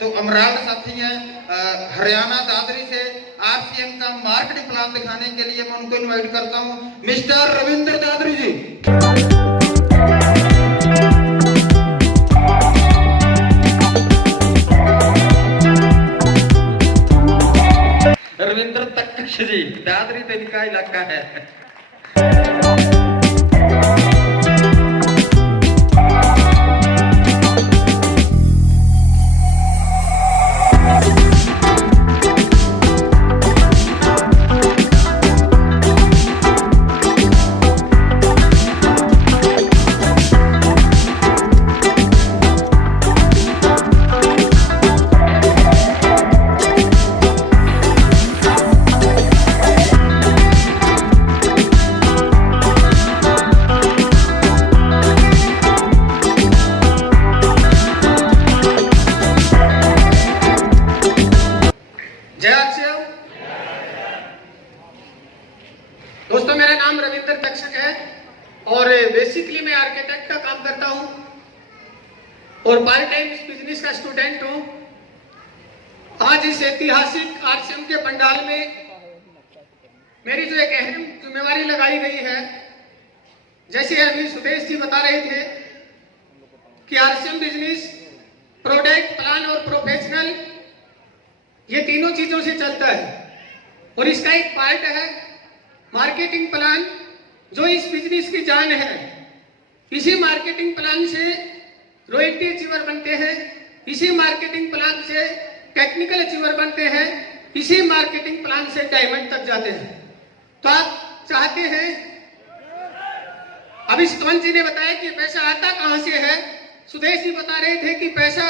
तो अमराल साथी हैं हरियाणा दादरी से, आरसीएम का मार्केटिंग प्लान दिखाने के लिए मैं उनको इनवाइट करता हूं, मिस्टर रविंद्र दादरी जी। रविंद्र तक्षक जी, दादरी तो इनका इलाका है। दोस्तों, मेरा नाम रविंद्र तक्षक है और बेसिकली मैं आर्किटेक्ट का काम करता हूं और पार्ट टाइम इस बिजनेस का स्टूडेंट हूं। आज इस ऐतिहासिक आरसीएम के पंडाल में मेरी जो एक अहम जिम्मेवारी लगाई गई है, जैसे अभी सुदेश जी बता रहे थे कि आरसीएम बिजनेस प्रोडक्ट, प्लान और प्रोफेशनल, ये तीनों चीजों से चलता है और इसका एक पार्ट है मार्केटिंग प्लान, जो इस बिजनेस की जान है। इसी मार्केटिंग प्लान से रॉयल्टी अचीवर बनते हैं, इसी मार्केटिंग प्लान से टेक्निकल अचीवर बनते हैं, इसी मार्केटिंग प्लान से डायमंड तक जाते हैं। तो आप चाहते हैं, अभी स्तवन जी ने बताया कि पैसा आता कहां से है, सुदेश जी बता रहे थे कि पैसा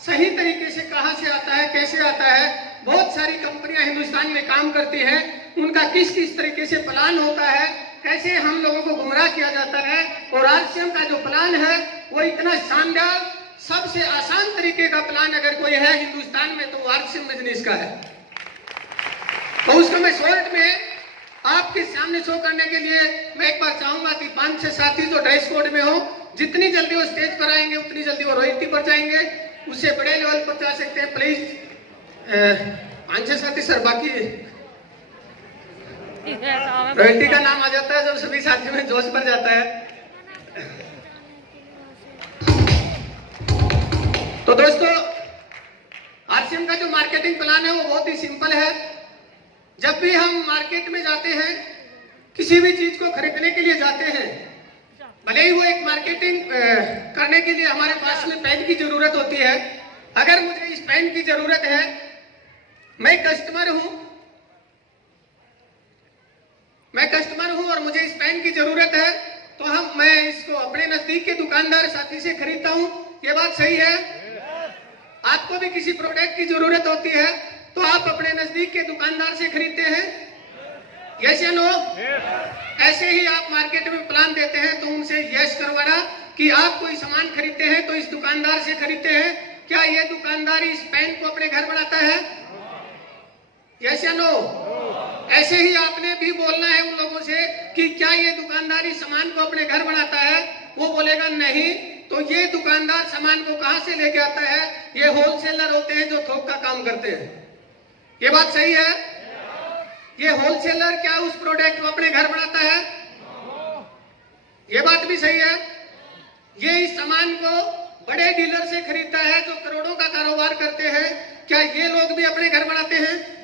सही तरीके से कहां से आता है, कैसे आता है। बहुत सारी कंपनियां हिंदुस्तान में काम करती हैं, उनका किस किस तरीके से प्लान होता है, कैसे हम लोगों को गुमराह किया जाता है। और आरसीएम का जो प्लान है वो इतना शानदार, सबसे आसान तरीके का प्लान अगर कोई है हिंदुस्तान में तो आरसीएम बिजनेस का है। तो उसको मैं शॉर्ट में आपके सामने शो करने के लिए मैं एक बार चाहूंगा कि 5-6 साथी जो ड्रेस कोड में हो, जितनी जल्दी वो स्टेज पर आएंगे उतनी जल्दी वो रॉयल्टी पर जाएंगे, उससे बड़े लेवल पर जा सकते हैं। प्लीज 5-6 साथी सर, बाकी रॉयल्टी का नाम आ जाता है जब सभी साथियों में जोश भर जाता है। तो दोस्तों, आरसीएम का जो मार्केटिंग प्लान है वो बहुत ही सिंपल है। जब भी हम मार्केट में जाते हैं, किसी भी चीज को खरीदने के लिए जाते हैं, भले ही वो एक मार्केटिंग करने के लिए हमारे पास में पेन की जरूरत होती है। अगर मुझे इस पेन की जरूरत है, मैं कस्टमर हूं और मुझे इस पेन की जरूरत है, तो मैं इसको अपने नजदीक के दुकानदार साथी से खरीदता हूं। ये बात सही है। आपको भी किसी प्रोडक्ट की जरूरत होती है तो आप अपने नजदीक के दुकानदार से खरीदते हैं, यस या नो? ऐसे ही आप मार्केट में प्लान देते हैं तो उनसे यस करवाना कि आप कोई सामान खरीदते हैं तो इस दुकानदार से खरीदते हैं। क्या ये दुकानदार इस पेन को अपने घर बनाता है, यस या नो? ऐसे ही आपने भी बोलना है उन लोगों से कि क्या ये दुकानदार इस सामान को अपने घर बनाता है। वो बोलेगा नहीं, तो ये दुकानदार सामान को कहां से लेके आता है? ये होलसेलर होते हैं जो थोक का काम करते हैं। ये बात सही है? ये होलसेलर क्या उस प्रोडक्ट को अपने घर बनाता है? ये बात भी सही है। ये इस सामान को बड़े डीलर से खरीदता है जो करोड़ों का कारोबार करते हैं। क्या ये लोग भी अपने घर बनाते हैं?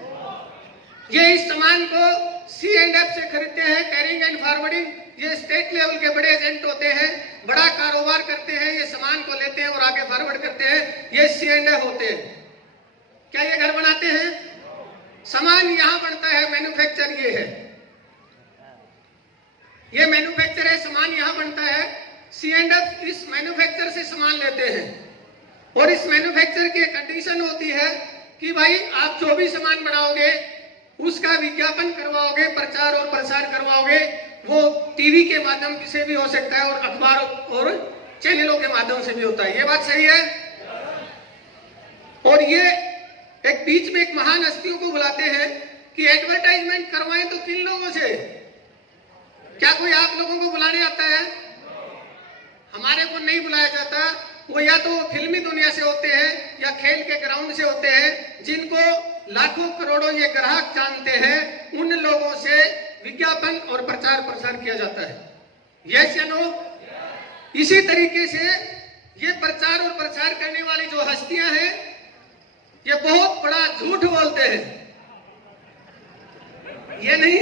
ये इस सामान को C&F से खरीदते हैं, कैरिंग एंड फॉरवर्डिंग। ये स्टेट लेवल के बड़े एजेंट होते हैं, बड़ा कारोबार करते हैं, ये सामान को लेते हैं और आगे फॉरवर्ड करते हैं, ये C&F होते हैं। क्या ये घर बनाते हैं? सामान यहां बनता है, मैन्युफैक्चर ये है, ये मैन्युफैक्चर है, सामान यहां बनता है। C&F इस मैन्युफैक्चर से सामान लेते हैं और इस मैन्युफैक्चर की कंडीशन होती है कि भाई आप जो भी सामान बनाओगे उसका विज्ञापन करवाओगे, प्रचार और प्रसार करवाओगे। वो टीवी के माध्यम से भी हो सकता है और अखबार और चैनलों के माध्यम से भी होता है। ये बात सही है। और ये एक बीच में एक महान हस्तियों को बुलाते हैं कि एडवर्टाइजमेंट करवाएं तो किन लोगों से? क्या कोई आप लोगों को बुलाने आता है? हमारे को नहीं बुलाया जाता। वो या तो फिल्मी दुनिया से होते हैं या खेल के ग्राउंड से होते हैं, जिनको लाखों करोड़ों ये ग्राहक जानते हैं, उन लोगों से विज्ञापन और प्रचार प्रसार किया जाता है। यस या नो? इसी तरीके से ये प्रचार और प्रसार करने वाली जो हस्तियां हैं, ये बहुत बड़ा झूठ बोलते हैं। ये नहीं,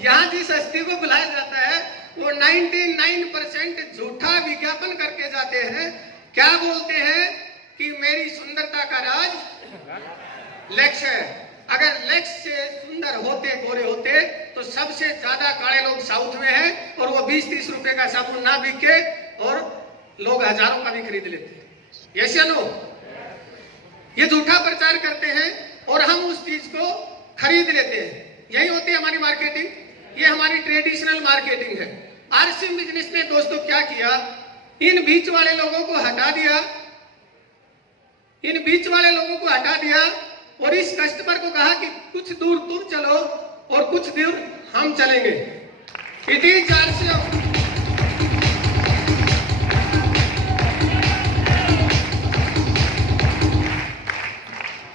यहां जिस हस्ती को बुलाया जाता है वो 99% झूठा विज्ञापन करके जाते हैं। क्या बोलते हैं कि मेरी सुंदरता का राज लेक्स है। अगर लेक्स से सुंदर होते, गोरे होते, तो सबसे ज्यादा काले लोग साउथ में हैं और वो 20-30 रुपए का साबुन ना बिके और लोग हजारों का भी खरीद लेते। यस या नो? ये झूठा प्रचार करते हैं और हम उस चीज को खरीद लेते हैं। यही होती है हमारी मार्केटिंग, ये हमारी ट्रेडिशनल मार्केटिंग है। आरसीएम बिजनेस ने दोस्तों क्या किया, इन बीच वाले लोगों को हटा दिया, इन बीच वाले लोगों को हटा दिया और इस कस्टमर को कहा कि कुछ दूर तुम चलो और कुछ दूर हम चलेंगे। It is RCM.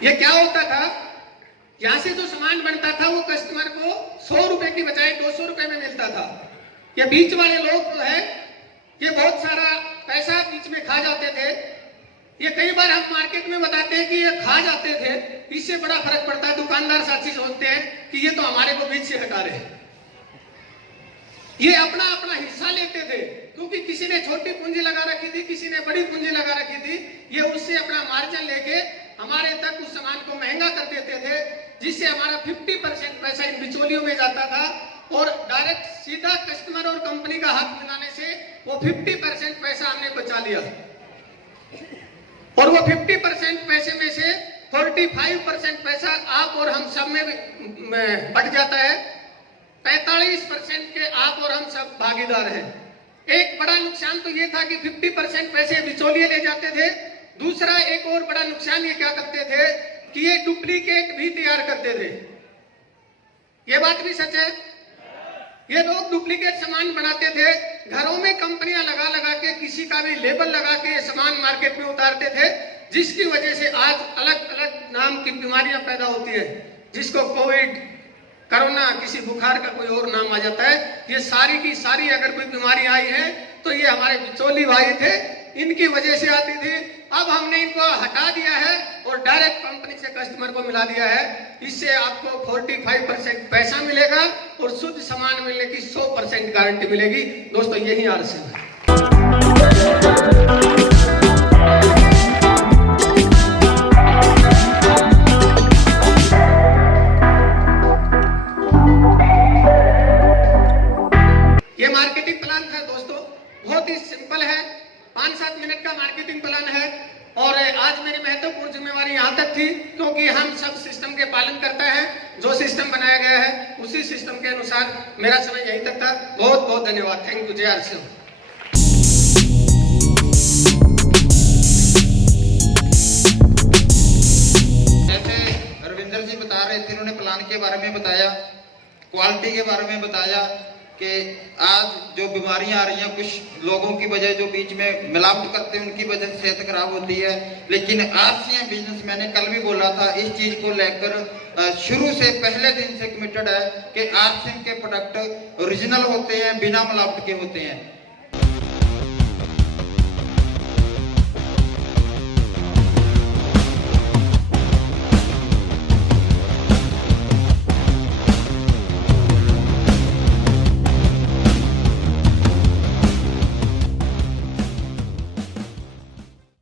ये क्या होता था, यहां से जो सामान बनता था वो कस्टमर को 100 रुपए की बजाय 200 रुपए में मिलता था। ये बीच वाले लोग जो है ये बहुत सारा पैसा बीच में खा जाते थे। ये कई बार हम मार्केट में बताते हैं कि ये खा जाते थे, इससे बड़ा फर्क पड़ता है। दुकानदार साथी सोचते हैं कि ये तो हमारे को बीच से हटा रहे हैं। ये अपना अपना हिस्सा लेते थे, क्योंकि किसी ने छोटी पूंजी लगा रखी थी, किसी ने बड़ी पूंजी लगा रखी थी। ये उससे अपना मार्जिन लेके हमारे तक उस सामान को महंगा कर देते थे, जिससे हमारा 50% पैसा इन बिचौलियों में जाता था और डायरेक्ट सीधा कस्टमर और कंपनी का हाथ मिलाने से वो 50% पैसा हमने बचा लिया। और वो 50% पैसे में से 45% पैसा आप और हम सब में बट जाता है। 45% के आप और हम सब भागीदार हैं। एक बड़ा नुकसान तो ये था कि 50% पैसे बिचौलिए ले जाते थे। दूसरा एक और बड़ा नुकसान ये क्या करते थे कि ये डुप्लीकेट भी तैयार करते थे। ये बात भी सच है। ये लोग डुप्लीकेट सामान बनाते थे, घरों में कंपनियां लगा लगा के किसी का भी लेबल लगा के ये सामान मार्केट में उतारते थे, जिसकी वजह से आज अलग अलग नाम की बीमारियां पैदा होती है, जिसको कोविड, कोरोना, किसी बुखार का कोई और नाम आ जाता है। ये सारी की सारी अगर कोई बीमारी आई है तो ये हमारे बिचौली भाई थे, इनकी वजह से आती थी। अब हमने इनको हटा दिया है और डायरेक्ट कंपनी से कस्टमर को मिला दिया है। इससे आपको 45% पैसा मिलेगा और शुद्ध सामान मिलने की 100% गारंटी मिलेगी। दोस्तों यही आरसीएम है। ये मार्केटिंग प्लान था दोस्तों, बहुत ही सिंपल है। 5-7 मिनट का मार्केटिंग प्लान है। और आज मेरी महत्वपूर्ण जिम्मेवारी यहाँ तक थी, क्योंकि हम सब सिस्टम के पालन करते हैं। जो सिस्टम बनाया गया है उसी सिस्टम के अनुसार मेरा समय यहीं तक था। बहुत बहुत धन्यवाद। Thank you. जय आरसीएम। जैसे रविंदर जी बता रहे थे, उन्होंने प्लान के बारे में बताया, क्वालिटी के बारे में बताया कि आज जो बीमारियां आ रही हैं कुछ लोगों की वजह, जो बीच में मिलावट करते हैं उनकी वजह से सेहत खराब होती है। लेकिन आरसीएम बिजनेस, मैंने कल भी बोला था, इस चीज को लेकर शुरू से पहले दिन से कमिटेड है कि आरसीएम के प्रोडक्ट ओरिजिनल होते हैं, बिना मिलावट के होते हैं।